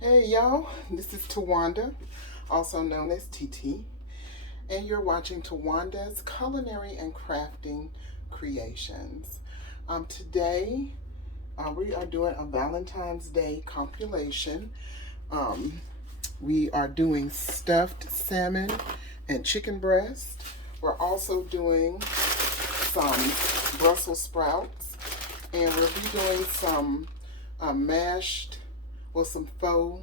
Hey y'all, this is Towanda, also known as TT, and you're watching Towanda's Culinary and Crafting Creations. Today, we are doing a Valentine's Day compilation. Um, we are doing stuffed salmon and chicken breast. We're also doing some Brussels sprouts, and we'll be doing some mashed, well, some faux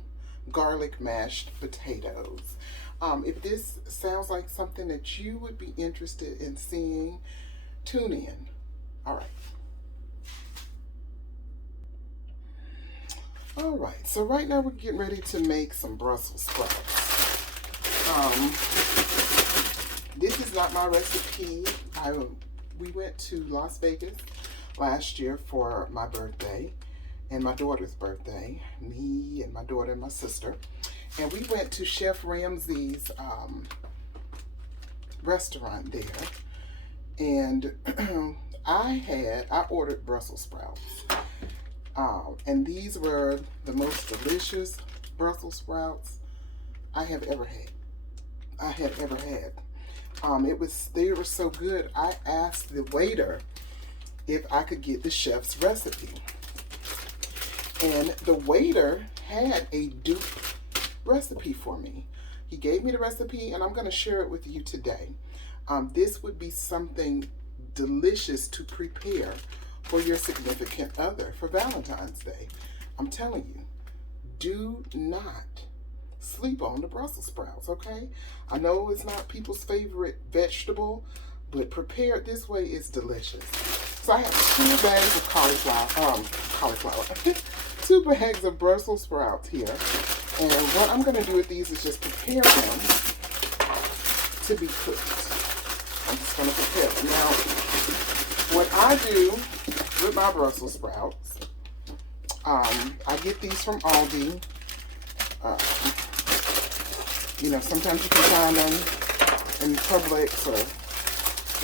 garlic mashed potatoes. If this sounds like something that you would be interested in seeing, tune in. All right. All right. So right now we're getting ready to make some Brussels sprouts. Um, this is not my recipe. We went to Las Vegas last year for my birthday and my daughter's birthday. Me and my daughter and my sister. And we went to Chef Ramsey's restaurant there. And I ordered Brussels sprouts. And these were the most delicious Brussels sprouts I have ever had. They were so good. I asked the waiter if I could get the chef's recipe. And the waiter had a dupe recipe for me. He gave me the recipe and I'm going to share it with you today. This would be something delicious to prepare for your significant other for Valentine's Day. I'm telling you, do not sleep on the Brussels sprouts, okay? I know it's not people's favorite vegetable, but prepared this way is delicious. So I have 2 bags of cauliflower, 2 bags of Brussels sprouts here. And what I'm going to do with these is just prepare them to be cooked. I'm just going to prepare them. Now, what I do with my Brussels sprouts, I get these from Aldi. Sometimes you can find them in Publix or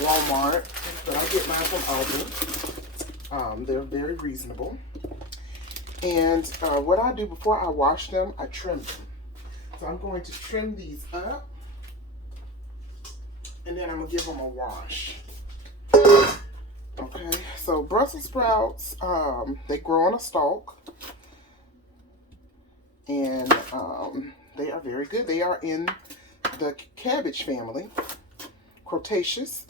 Walmart, but I get mine from Aldi. They're very reasonable. And what I do before I wash them, I trim them. So I'm going to trim these up, and then I'm going to give them a wash. Okay, so Brussels sprouts, they grow on a stalk, and they are very good. They are in the cabbage family, crotacea.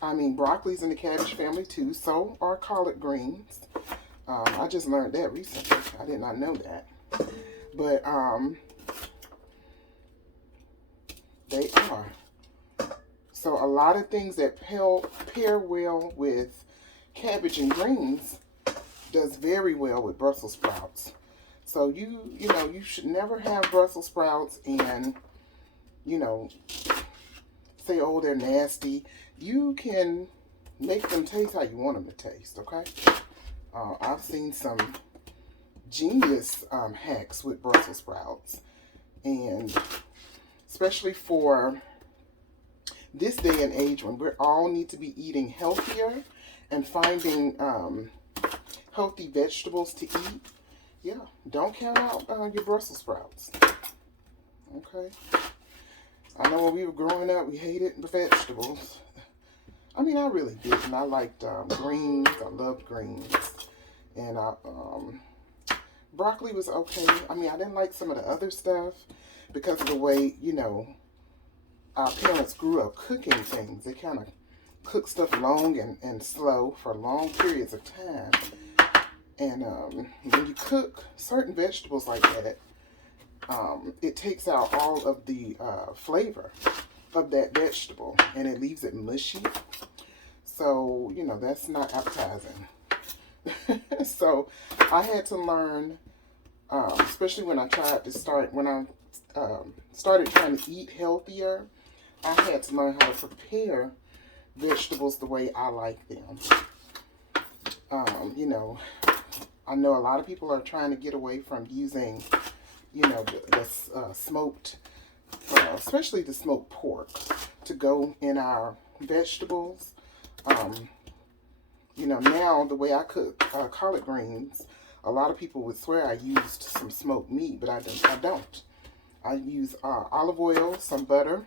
Broccoli's in the cabbage family too, so are collard greens. I just learned that recently. I did not know that. But they are. So a lot of things that pair well with cabbage and greens does very well with Brussels sprouts. So you should never have Brussels sprouts and say, oh, they're nasty. You can make them taste how you want them to taste, okay? I've seen some genius hacks with Brussels sprouts, and especially for this day and age when we all need to be eating healthier and finding healthy vegetables to eat. Yeah, don't count out your Brussels sprouts. Okay. I know when we were growing up, we hated the vegetables. I really didn't. I liked greens. I loved greens. And broccoli was okay. I didn't like some of the other stuff because of the way, our parents grew up cooking things. They kind of cook stuff long and slow for long periods of time. And when you cook certain vegetables like that, it takes out all of the flavor of that vegetable and it leaves it mushy. So, that's not appetizing. So I had to learn, especially when I started trying to eat healthier, I had to learn how to prepare vegetables the way I like them. I know a lot of people are trying to get away from using, the smoked, especially the smoked pork, to go in our vegetables. Now the way I cook collard greens, A lot of people would swear I used some smoked meat, but I don't. I use olive oil, some butter.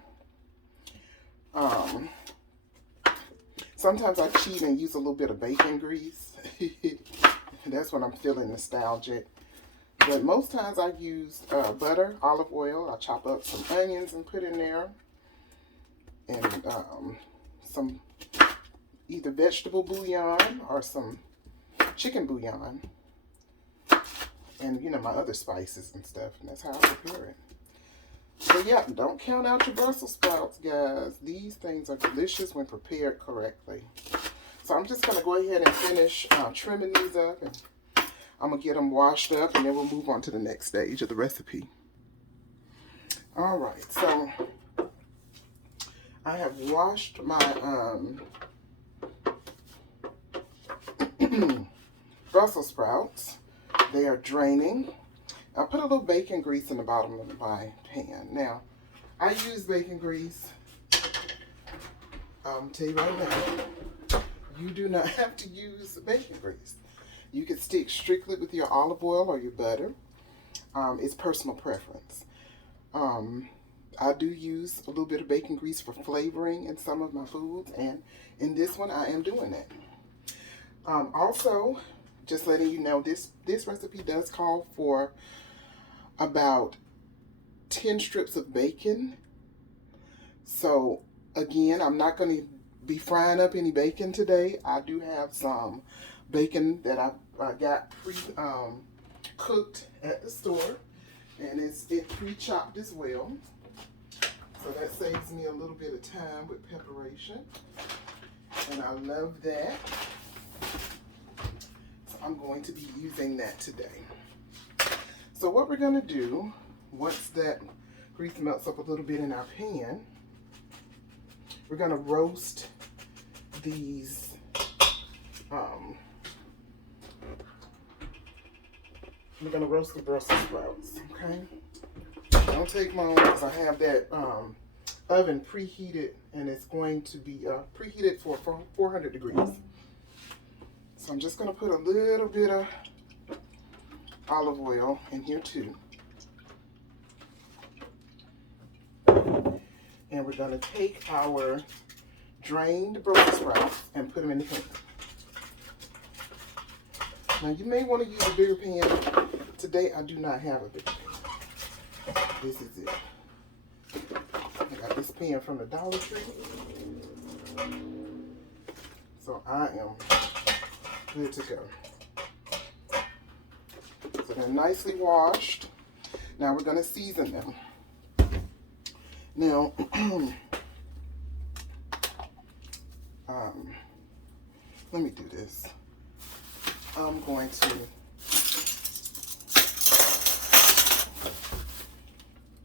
Sometimes I cheat and use a little bit of bacon grease. That's when I'm feeling nostalgic. But most times I use butter, olive oil. I chop up some onions and put in there. And some either vegetable bouillon or some chicken bouillon. And, you know, my other spices and stuff. And that's how I prepare it. So, yeah, don't count out your Brussels sprouts, guys. These things are delicious when prepared correctly. So, I'm just going to go ahead and finish trimming these up. And I'm going to get them washed up. And then we'll move on to the next stage of the recipe. All right. So, I have washed my Brussels sprouts. They are draining. I put a little bacon grease in the bottom of my pan. Now, I use bacon grease. I'll tell you right now, you do not have to use bacon grease. You can stick strictly with your olive oil or your butter. It's personal preference. I do use a little bit of bacon grease for flavoring in some of my foods, and in this one, I am doing that. Also, just letting you know, this recipe does call for about 10 strips of bacon. So, again, I'm not going to be frying up any bacon today. I do have some bacon that I got cooked at the store, and it's pre-chopped as well. So that saves me a little bit of time with preparation, and I love that. So I'm going to be using that today. So what we're going to do, once that grease melts up a little bit in our pan, we're going to roast these we're going to roast the Brussels sprouts, okay? Don't take long because I have that oven preheated, and it's going to be preheated for 400 degrees. So I'm just going to put a little bit of olive oil in here too. And we're going to take our drained Brussels sprouts and put them in the pan. Now you may want to use a bigger pan. Today I do not have a big pan. This is it. I got this pan from the Dollar Tree. So I am good to go. So they're nicely washed. Now we're going to season them. Now, let me do this. I'm going to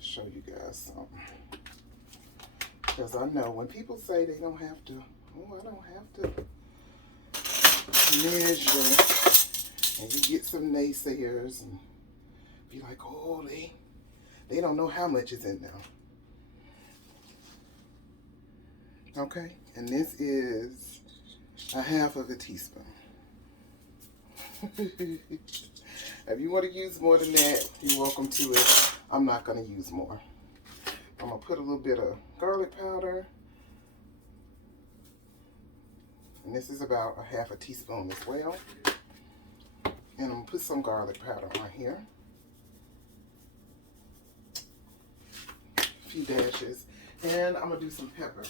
show you guys something. Because I know when people say they don't have to, oh, I don't have to measure, and you get some naysayers and be like, oh, they don't know how much is in there. Okay, and this is a half of a teaspoon. If you want to use more than that, you're welcome to it. I'm not going to use more. I'm going to put a little bit of garlic powder. And this is about a half a teaspoon as well. And I'm going to put some garlic powder on here. A few dashes. And I'm going to do some pepper.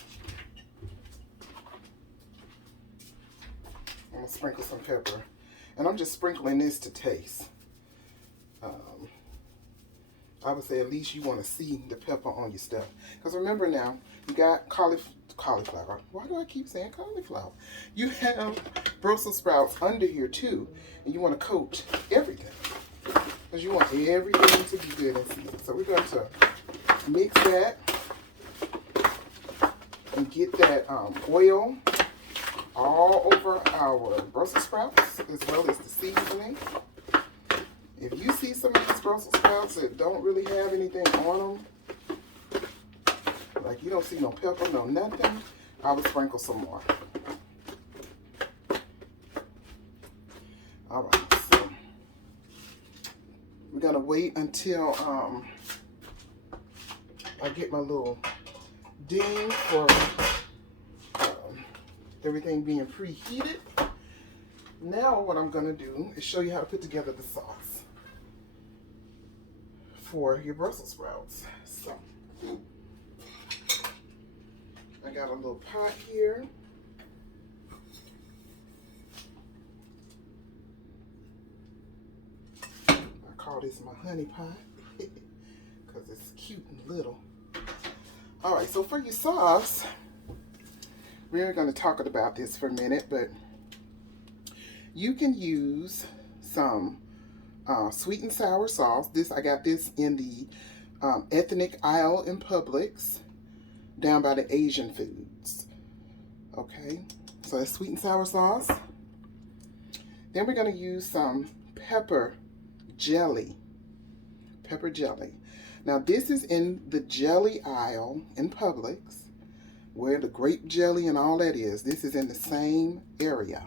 I'm going to sprinkle some pepper. And I'm just sprinkling this to taste. I would say at least you want to see the pepper on your stuff. Because remember now, you got cauliflower. Why do I keep saying cauliflower? You have Brussels sprouts under here too. And you want to coat everything. Because you want everything to be good and seasoned. So we're going to mix that. And get that oil all over our Brussels sprouts, as well as the seasoning. If you see some of these Brussels sprouts that don't really have anything on them, like you don't see no pepper, no nothing, I would sprinkle some more. All right, so gonna wait until I get my little ding for everything being preheated. Now what I'm gonna do is show you how to put together the sauce for your Brussels sprouts. So I got a little pot here. I call this my honey pot because it's cute and little. All right, so for your sauce, we're going to talk about this for a minute, but you can use some sweet and sour sauce. I got this in the ethnic aisle in Publix, down by the Asian foods. Okay, so that's sweet and sour sauce. Then we're going to use some pepper jelly. Pepper jelly. Now this is in the jelly aisle in Publix, where the grape jelly and all that is. This is in the same area.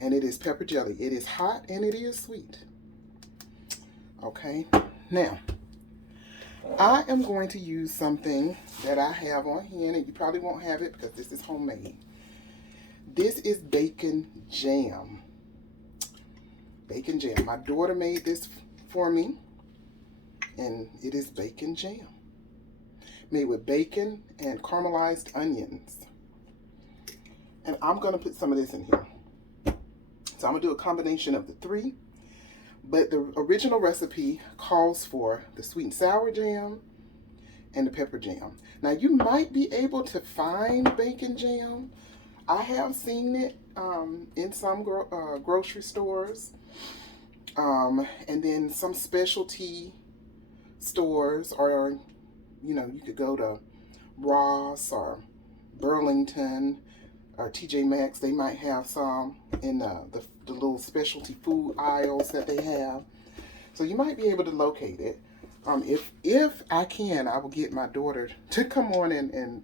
And it is pepper jelly. It is hot and it is sweet. Okay, now I am going to use something that I have on hand, and you probably won't have it because this is homemade. This is bacon jam. Bacon jam. My daughter made this for me, and it is bacon jam. Made with bacon and caramelized onions. And I'm going to put some of this in here. So I'm going to do a combination of the three. But the original recipe calls for the sweet and sour jam and the pepper jam. Now you might be able to find bacon jam. I have seen it in some grocery stores. And then some specialty stores, or you know, you could go to Ross or Burlington or TJ Maxx. They might have some in the little specialty food aisles that they have. So you might be able to locate it. If I can, I will get my daughter to come on and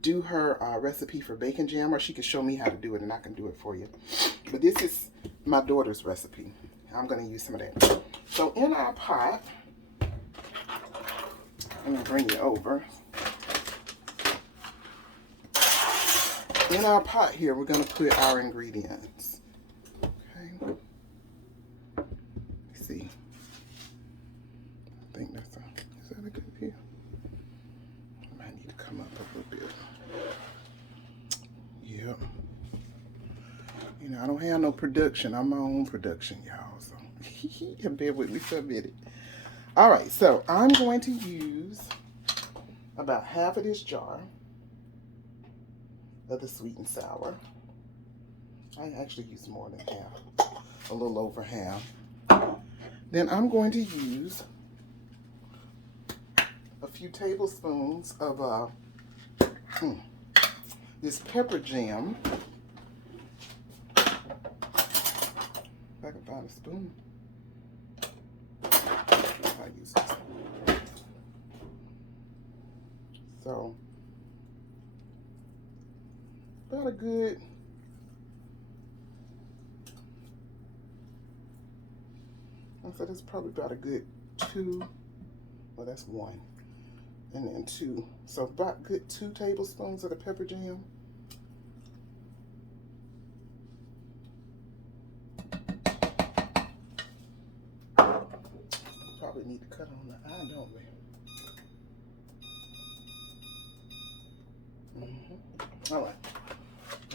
do her recipe for bacon jam, or she can show me how to do it and I can do it for you. But this is my daughter's recipe. I'm going to use some of that. So in our pot, I'm going to bring you over. In our pot here, we're going to put our ingredients. Okay. Let's see. I think that's is that a good view? I might need to come up a little bit. Yep. You know, I don't have no production. I'm my own production, y'all. So bear with me for a minute. All right, so I'm going to use about half of this jar of the sweet and sour. I actually use more than half, a little over half. Then I'm going to use a few tablespoons of this pepper jam. If I can find a spoon. I use this. So about a good it's probably about a good 2. Well, that's 1, and then 2. So about good 2 tablespoons of the pepper jam. Probably need to cut on the eye, don't we? All right.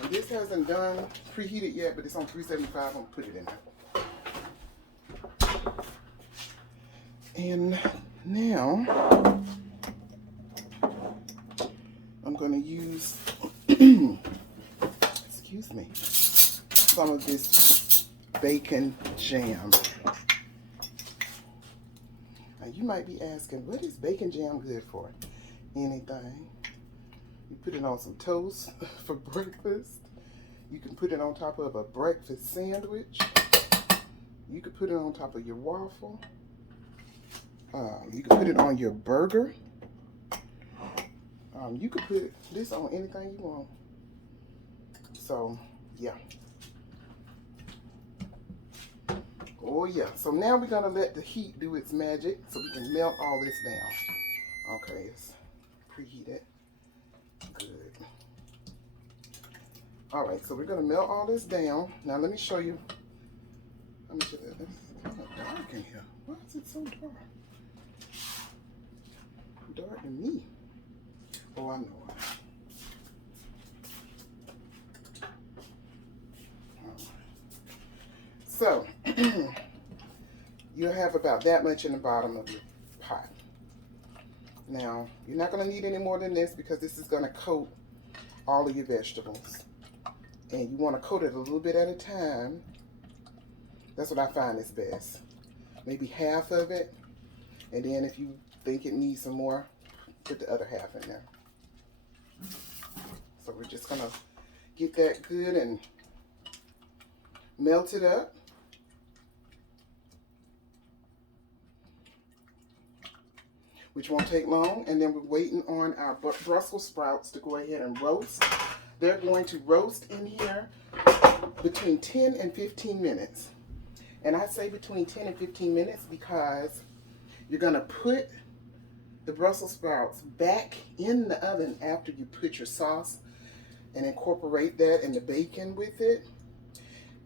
And this hasn't done preheated yet, but it's on 375. I'm gonna put it in there. And now I'm gonna use, excuse me, some of this bacon jam. Now you might be asking, what is bacon jam good for? Anything. You put it on some toast for breakfast. You can put it on top of a breakfast sandwich. You could put it on top of your waffle. You could put it on your burger. You could put this on anything you want. So, yeah. Oh yeah. So now we're gonna let the heat do its magic so we can melt all this down. Okay, it's preheated. Good. All right, so we're gonna melt all this down. Now let me show you. Let me show you this. It's kind of dark in here. Why is it so dark? Dark to me. Oh, I know why. So, you'll have about that much in the bottom of your pot. Now, you're not going to need any more than this because this is going to coat all of your vegetables. And you want to coat it a little bit at a time. That's what I find is best. Maybe half of it. And then if you think it needs some more, put the other half in there. So we're just going to get that good and melt it up. Which won't take long, and then we're waiting on our Brussels sprouts to go ahead and roast. They're going to roast in here between 10 and 15 minutes. And I say between 10 and 15 minutes because you're going to put the Brussels sprouts back in the oven after you put your sauce and incorporate that and the bacon with it.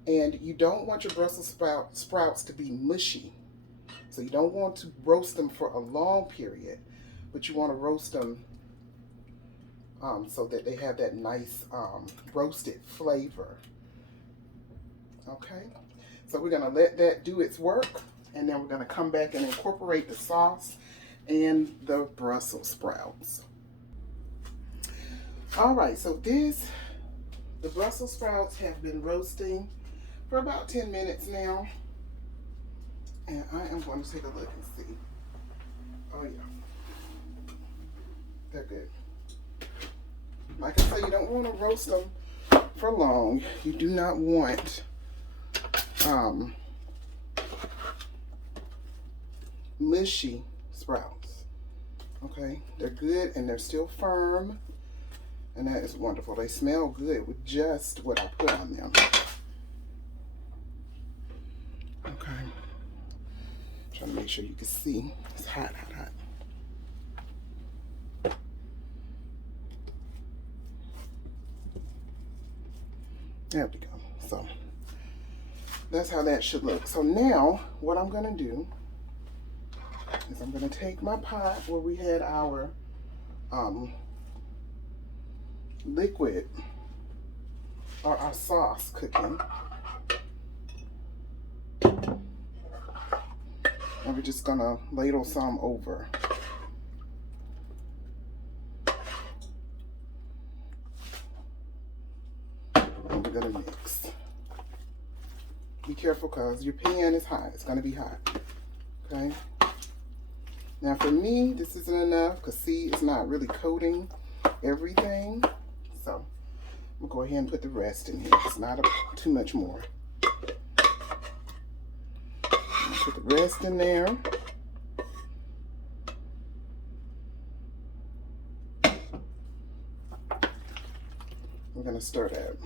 And you don't want your Brussels sprouts to be mushy. So you don't want to roast them for a long period, but you want to roast them so that they have that nice roasted flavor. Okay, so we're going to let that do its work, and then we're going to come back and incorporate the sauce and the Brussels sprouts. All right, so the Brussels sprouts have been roasting for about 10 minutes now. And I am going to take a look and see. Oh yeah, they're good. Like I say, you don't want to roast them for long. You do not want mushy sprouts. Okay, they're good and they're still firm, and that is wonderful. They smell good with just what I put on them. Okay. Trying to make sure you can see. It's hot, hot, hot. There we go. So that's how that should look. So now what I'm going to do is I'm going to take my pot where we had our liquid or our sauce cooking. And we're just gonna ladle some over. And we're gonna mix. Be careful because your pan is hot. It's gonna be hot. Okay? Now for me, this isn't enough because see, it's not really coating everything. So I'm gonna go ahead and put the rest in here. It's not too much more. Put the rest in there. We're going to stir that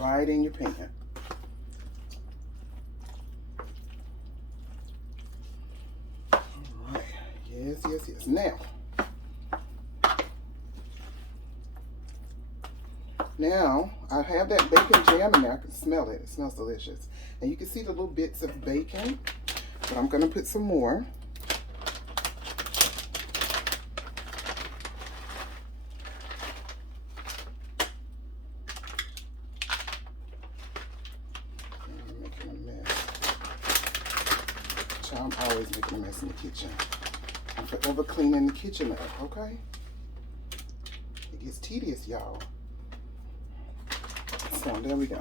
right in your pan. All right. Yes, yes, yes. Now, I have that bacon jam in there. I can smell it. It smells delicious. And you can see the little bits of bacon, but I'm going to put some more. I'm making a mess. Child, I'm always making a mess in the kitchen. I'm forever cleaning the kitchen up, okay? It gets tedious, y'all. So there we go.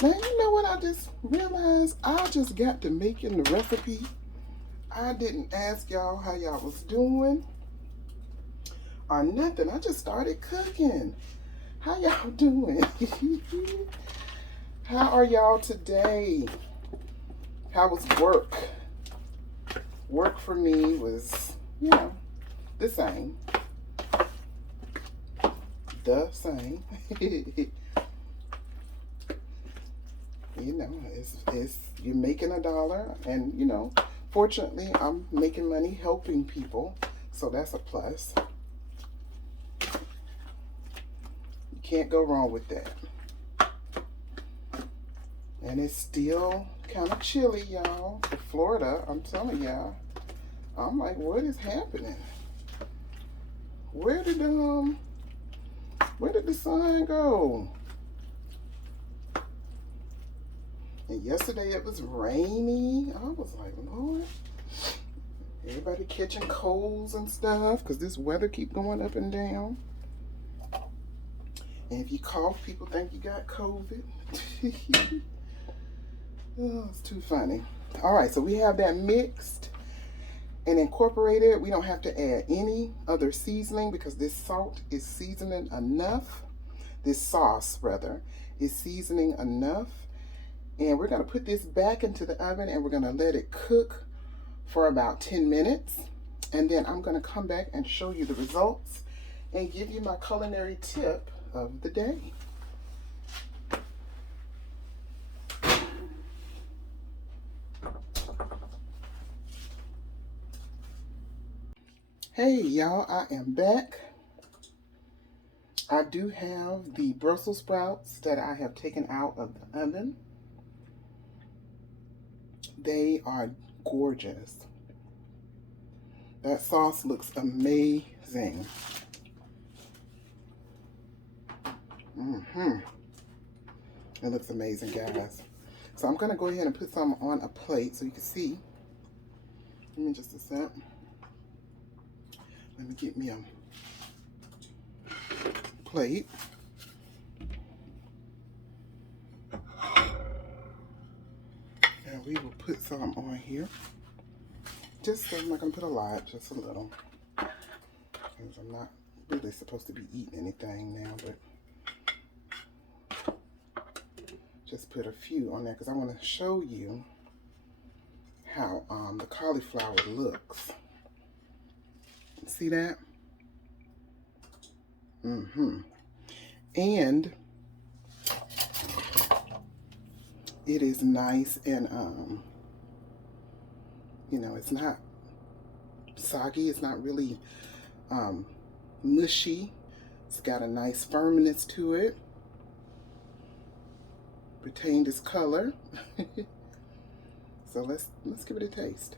Now, you know what I just realized? I just got to making the recipe. I didn't ask y'all how y'all was doing or nothing. I just started cooking. How y'all doing? How are y'all today? How was work? Work for me was, you know, the same. The same. You know, it's you're making $1, and you know, fortunately, I'm making money helping people, so that's a plus. You can't go wrong with that. And it's still kind of chilly, y'all. For Florida, I'm telling y'all. I'm like, what is happening? Where did the sun go? And yesterday it was rainy. I was like, Lord, everybody catching colds and stuff because this weather keep going up and down. And if you cough, people think you got COVID. Oh, it's too funny. All right, so we have that mixed and incorporated. We don't have to add any other seasoning because this salt is seasoning enough. This sauce, rather, is seasoning enough. And we're going to put this back into the oven and we're going to let it cook for about 10 minutes. And then I'm going to come back and show you the results and give you my culinary tip of the day. Hey y'all, I am back. I do have the Brussels sprouts that I have taken out of the oven. They are gorgeous. That sauce looks amazing. It looks amazing, guys. So I'm going to go ahead and put some on a plate so you can see. Give me just a sec. Let me get me a plate. And we will put some on here. Just, I'm not going to put a lot, just a little. Because I'm not really supposed to be eating anything now, but just put a few on there because I want to show you how the cauliflower looks. See that? And it is nice and you know, it's not soggy, it's not really mushy. It's got a nice firmness to it. Retained its color. So let's give it a taste.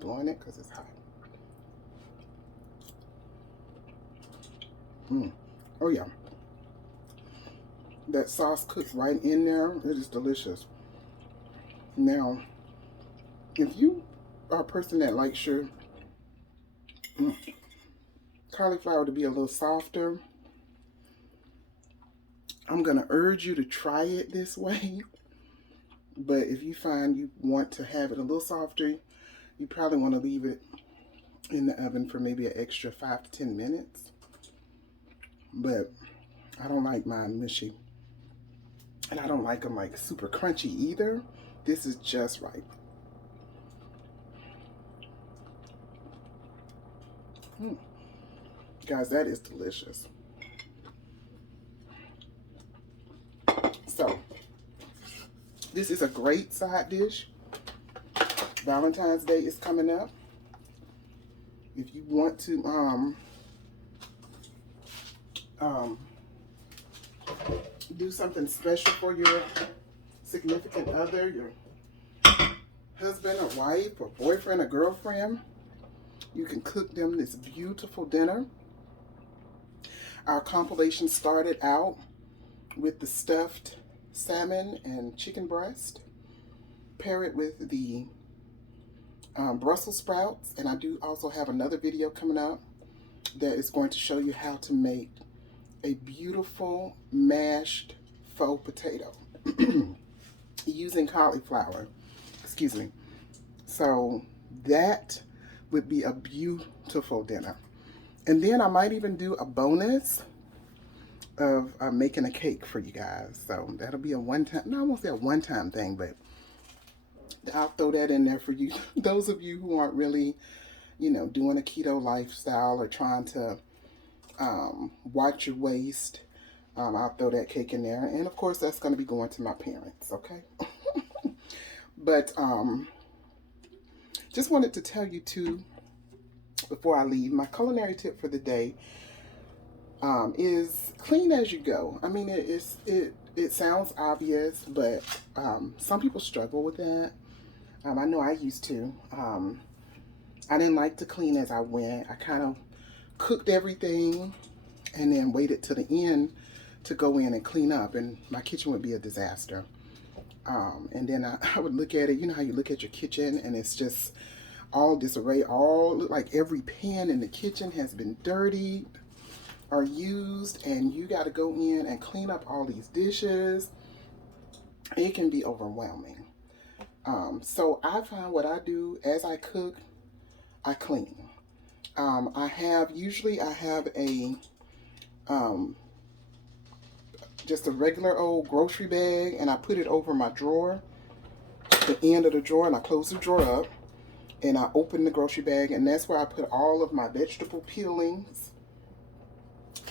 Blowing it because it's hot. Oh yeah. That sauce cooks right in there. It is delicious. Now, if you are a person that likes your cauliflower to be a little softer, I'm going to urge you to try it this way. But if you find you want to have it a little softer, you probably want to leave it in the oven for maybe an extra 5 to 10 minutes. But I don't like mine mushy. And I don't like them like super crunchy either. This is just right. Guys, that is delicious. So, this is a great side dish. Valentine's Day is coming up. If you want to do something special for your significant other, your husband or wife or boyfriend or girlfriend, you can cook them this beautiful dinner. Our compilation started out with the stuffed salmon and chicken breast. Pair it with the Brussels sprouts, and I do also have another video coming up that is going to show you how to make a beautiful mashed faux potato using cauliflower. Excuse me. So that would be a beautiful dinner. And then I might even do a bonus of making a cake for you guys. So that'll be a one-time, no, I won't say a one-time thing, but I'll throw that in there for you. Those of you who aren't really, you know, doing a keto lifestyle or trying to watch your waist, I'll throw that cake in there. And of course, that's going to be going to my parents, okay? But just wanted to tell you too, before I leave, my culinary tip for the day is clean as you go. I mean, it sounds obvious, but some people struggle with that. I know I used to. I didn't like to clean as I went. I kind of cooked everything and then waited to the end to go in and clean up, and my kitchen would be a disaster. And then I would look at it, you know how you look at your kitchen and it's just all disarray, like every pan in the kitchen has been dirtied or used, and you got to go in and clean up all these dishes. It can be overwhelming. So I find what I do as I cook, I clean. Usually I have a, just a regular old grocery bag, and I put it over my drawer, the end of the drawer, and I close the drawer up, and I open the grocery bag, and that's where I put all of my vegetable peelings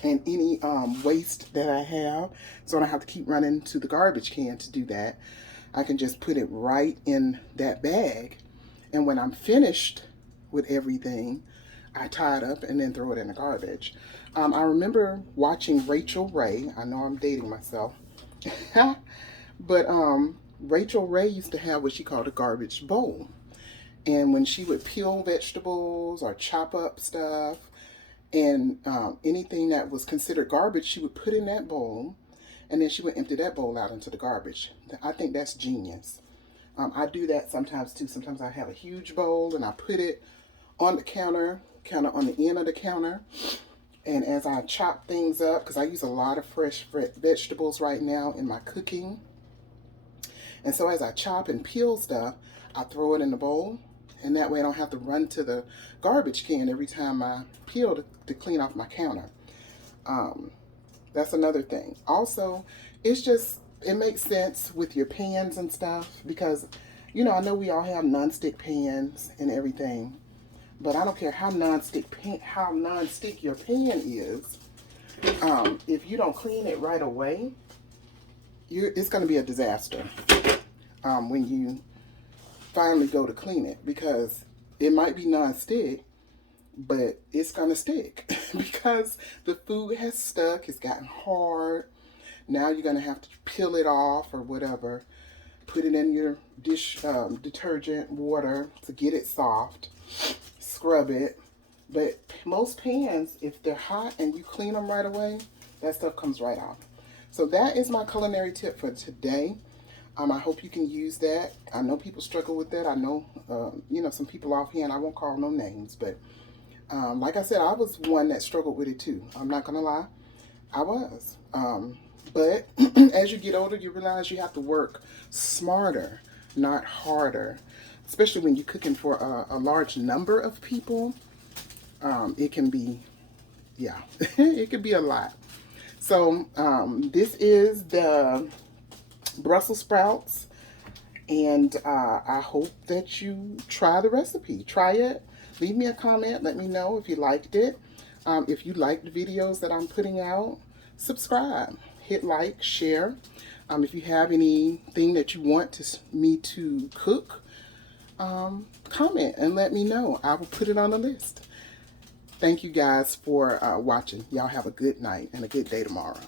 and any waste that I have, so I don't have to keep running to the garbage can to do that. I can just put it right in that bag, and when I'm finished with everything, I tie it up and then throw it in the garbage. I remember watching Rachel Ray. I know I'm dating myself. But Rachel Ray used to have what she called a garbage bowl. And when she would peel vegetables or chop up stuff, and anything that was considered garbage, she would put in that bowl, and then she would empty that bowl out into the garbage. I think that's genius. I do that sometimes too. Sometimes I have a huge bowl and I put it on the counter, kind of on the end of the counter. And as I chop things up, because I use a lot of fresh vegetables right now in my cooking. And so as I chop and peel stuff, I throw it in the bowl. And that way I don't have to run to the garbage can every time I peel to clean off my counter. That's another thing. Also, it makes sense with your pans and stuff, because, you know, I know we all have nonstick pans and everything. But I don't care how nonstick your pan is. If you don't clean it right away, it's going to be a disaster when you finally go to clean it, because it might be nonstick, but it's going to stick because the food has stuck. It's gotten hard. Now you're going to have to peel it off or whatever. Put it in your dish detergent water to get it soft. Scrub it. But most pans, if they're hot and you clean them right away, that stuff comes right off. So that is my culinary tip for today. I hope you can use that. I know people struggle with that. I know, you know, some people offhand, I won't call no names, but like I said, I was one that struggled with it too. I'm not going to lie. I was. But as you get older, you realize you have to work smarter, not harder. Especially when you're cooking for a large number of people. It can be, yeah, it can be a lot. So this is the Brussels sprouts. And I hope that you try the recipe. Try it. Leave me a comment. Let me know if you liked it. If you like the videos that I'm putting out, subscribe. Hit like, share. If you have anything that you want me to cook, comment and let me know. I will put it on the list. Thank you guys for watching. Y'all have a good night and a good day tomorrow.